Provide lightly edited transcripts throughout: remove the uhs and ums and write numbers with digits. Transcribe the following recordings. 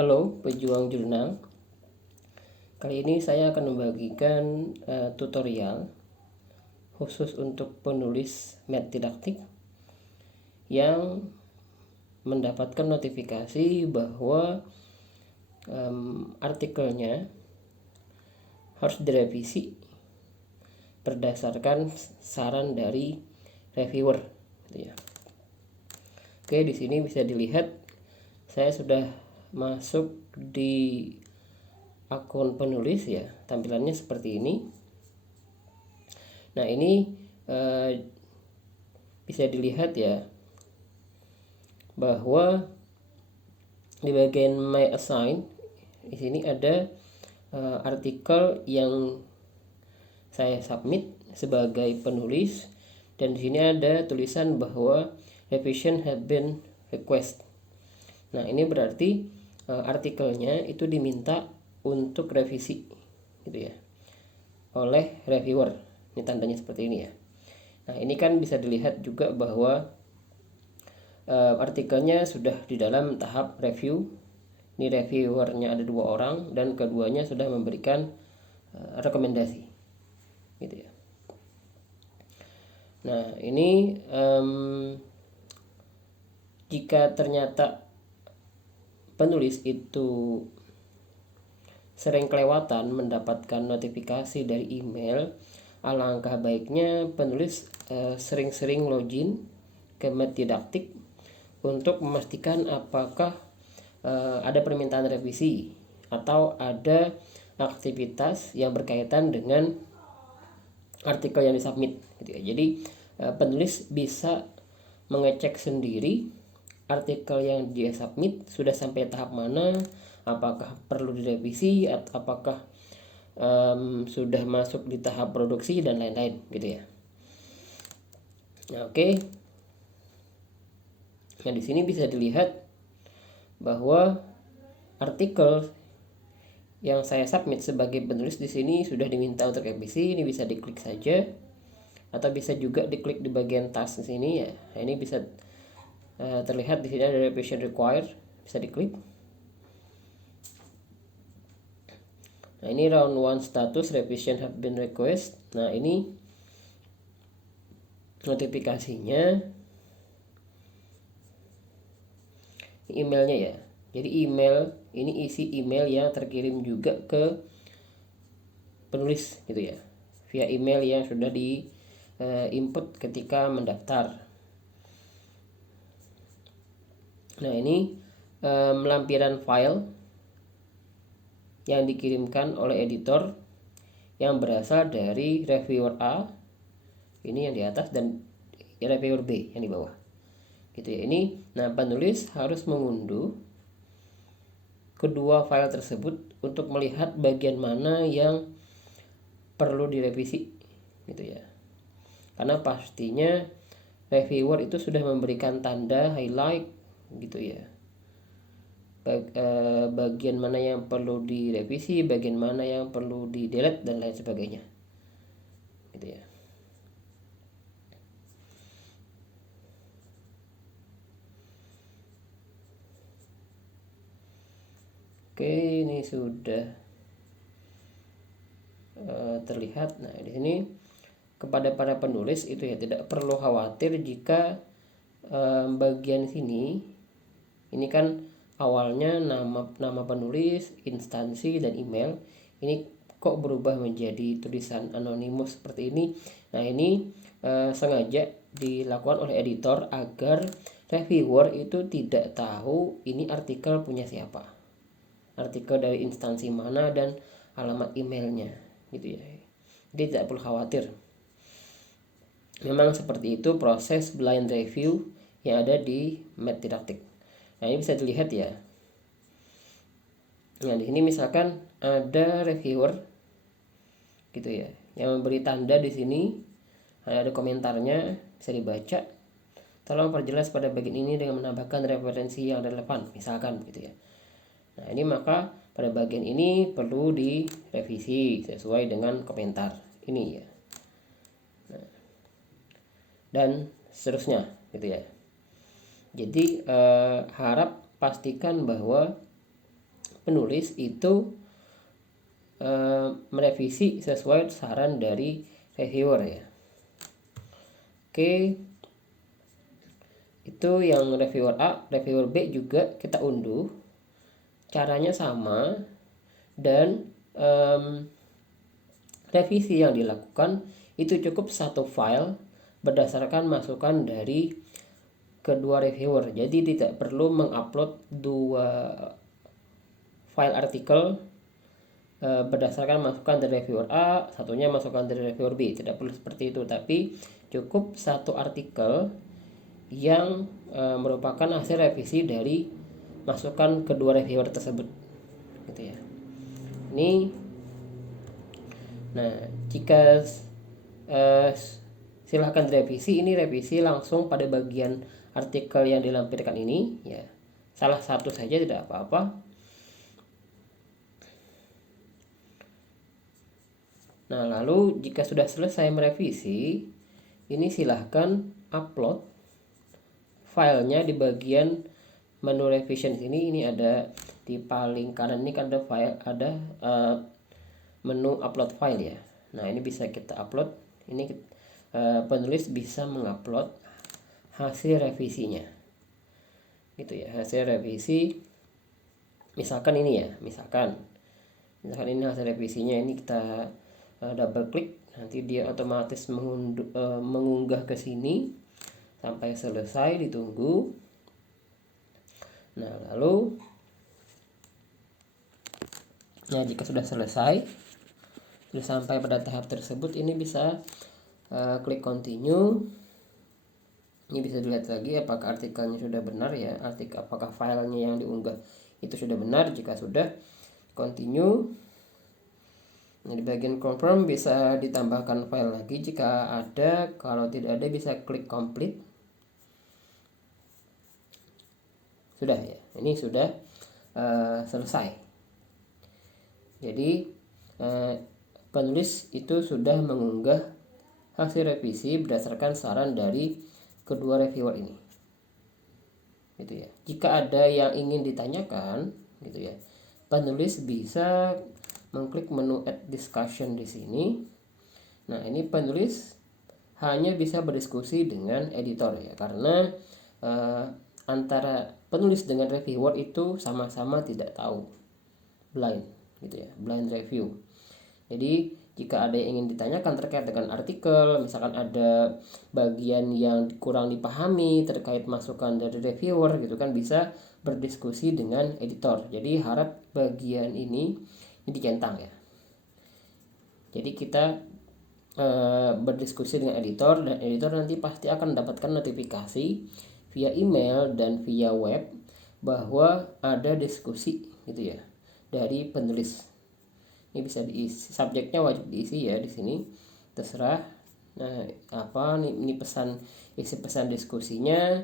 Halo pejuang jurnal, kali ini saya akan membagikan tutorial khusus untuk penulis math didaktik yang mendapatkan notifikasi bahwa artikelnya harus direvisi berdasarkan saran dari reviewer, gitu ya. Oke, di sini bisa dilihat saya sudah masuk di akun penulis ya, tampilannya seperti ini. Nah, ini bisa dilihat ya bahwa di bagian My Assign di sini ada artikel yang saya submit sebagai penulis, dan di sini ada tulisan bahwa revision have been request. Nah, ini berarti artikelnya itu diminta untuk revisi, gitu ya, oleh reviewer. Ini tandanya seperti ini ya. Nah, ini kan bisa dilihat juga bahwa artikelnya sudah di dalam tahap review. Ini reviewernya ada 2 orang dan keduanya sudah memberikan rekomendasi, gitu ya. Nah, ini jika ternyata penulis itu sering kelewatan mendapatkan notifikasi dari email, alangkah baiknya penulis sering-sering login ke math didaktik untuk memastikan apakah ada permintaan revisi atau ada aktivitas yang berkaitan dengan artikel yang disubmit, gitu ya. Jadi penulis bisa mengecek sendiri artikel yang dia submit sudah sampai tahap mana, apakah perlu direvisi atau apakah sudah masuk di tahap produksi dan lain-lain, gitu ya. Nah, oke. Nah, di sini bisa dilihat bahwa artikel yang saya submit sebagai penulis di sini sudah diminta untuk revisi. Ini bisa diklik saja atau bisa juga diklik di bagian task di sini ya. Nah, ini bisa terlihat di sini ada revision required, bisa diklik. Nah, ini round 1 status revision have been request. Nah, ini notifikasinya, emailnya ya. Jadi email ini isi email yang terkirim juga ke penulis, gitu ya, via email yang sudah di input ketika mendaftar. Nah, ini lampiran file yang dikirimkan oleh editor yang berasal dari reviewer A, ini yang di atas, dan reviewer B yang di bawah, gitu ya. Ini, nah, penulis harus mengunduh kedua file tersebut untuk melihat bagian mana yang perlu direvisi, gitu ya. Karena pastinya reviewer itu sudah memberikan tanda highlight, gitu ya, bagian mana yang perlu direvisi, bagian mana yang perlu di delete dan lain sebagainya, gitu ya. Oke, ini sudah terlihat. Nah, di sini kepada para penulis itu ya, tidak perlu khawatir jika bagian sini ini kan awalnya nama penulis, instansi, dan email. Ini kok berubah menjadi tulisan anonimus seperti ini. Nah, ini sengaja dilakukan oleh editor agar reviewer itu tidak tahu ini artikel punya siapa, artikel dari instansi mana, dan alamat emailnya, gitu ya. Jadi tidak perlu khawatir. Memang seperti itu proses blind review yang ada di math didaktik. Nah, ini bisa dilihat ya. Nah, di sini misalkan ada reviewer, gitu ya, yang memberi tanda di sini, ada komentarnya, bisa dibaca. Tolong perjelas pada bagian ini dengan menambahkan referensi yang relevan, misalkan, gitu ya. Nah, ini maka pada bagian ini perlu direvisi sesuai dengan komentar ini ya. Nah, dan seterusnya, gitu ya. Jadi harap pastikan bahwa penulis itu merevisi sesuai saran dari reviewer ya. Oke, itu yang reviewer A. Reviewer B juga kita unduh, caranya sama, dan revisi yang dilakukan itu cukup satu file berdasarkan masukan dari kedua reviewer. Jadi tidak perlu mengupload dua file artikel berdasarkan masukan dari reviewer A, satunya masukan dari reviewer B. Tidak perlu seperti itu, tapi cukup satu artikel yang merupakan hasil revisi dari masukan kedua reviewer tersebut, gitu ya. Ini, nah jika silahkan direvisi, ini revisi langsung pada bagian artikel yang dilampirkan ini ya, salah satu saja tidak apa-apa. Nah, lalu jika sudah selesai merevisi, ini silahkan upload filenya di bagian menu revision sini. Ini ada di paling kanan ini kan ada file, ada menu upload file ya. Nah, ini bisa kita upload. Ini penulis bisa mengupload hasil revisinya, gitu ya. Hasil revisi, misalkan ini ya, misalkan ini hasil revisinya. Ini kita double klik, nanti dia otomatis mengunggah ke sini sampai selesai, ditunggu. Nah, lalu ya jika sudah selesai, sudah sampai pada tahap tersebut, ini bisa klik continue. Ini bisa dilihat lagi apakah artikelnya sudah benar ya, apakah filenya yang diunggah itu sudah benar. Jika sudah, continue. Nah, di bagian confirm bisa ditambahkan file lagi jika ada, kalau tidak ada bisa klik complete. Sudah ya, ini sudah selesai. Jadi penulis itu sudah mengunggah hasil revisi berdasarkan saran dari kedua reviewer ini, gitu ya. Jika ada yang ingin ditanyakan, gitu ya, penulis bisa mengklik menu add discussion di sini. Nah, ini penulis hanya bisa berdiskusi dengan editor ya, karena antara penulis dengan reviewer itu sama-sama tidak tahu, blind, gitu ya, blind review. Jadi jika ada yang ingin ditanyakan terkait dengan artikel, misalkan ada bagian yang kurang dipahami terkait masukan dari reviewer, gitu kan, bisa berdiskusi dengan editor. Jadi harap bagian ini dicentang ya. Jadi kita berdiskusi dengan editor, dan editor nanti pasti akan mendapatkan notifikasi via email dan via web bahwa ada diskusi, gitu ya, dari penulis. Ini bisa diisi, subjeknya wajib diisi ya di sini, terserah. Nah, ini isi pesan diskusinya.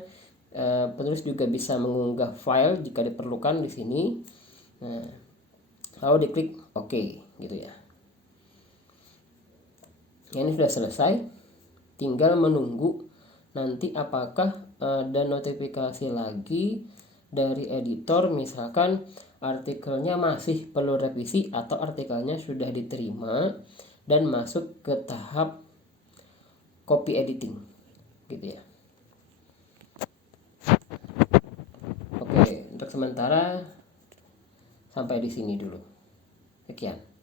Penulis juga bisa mengunggah file jika diperlukan di sini. Nah, lalu diklik OK, gitu ya. Ini sudah selesai, tinggal menunggu nanti apakah ada notifikasi lagi dari editor, misalkan artikelnya masih perlu revisi atau artikelnya sudah diterima dan masuk ke tahap copy editing, gitu ya. Oke, untuk sementara sampai di sini dulu. Sekian.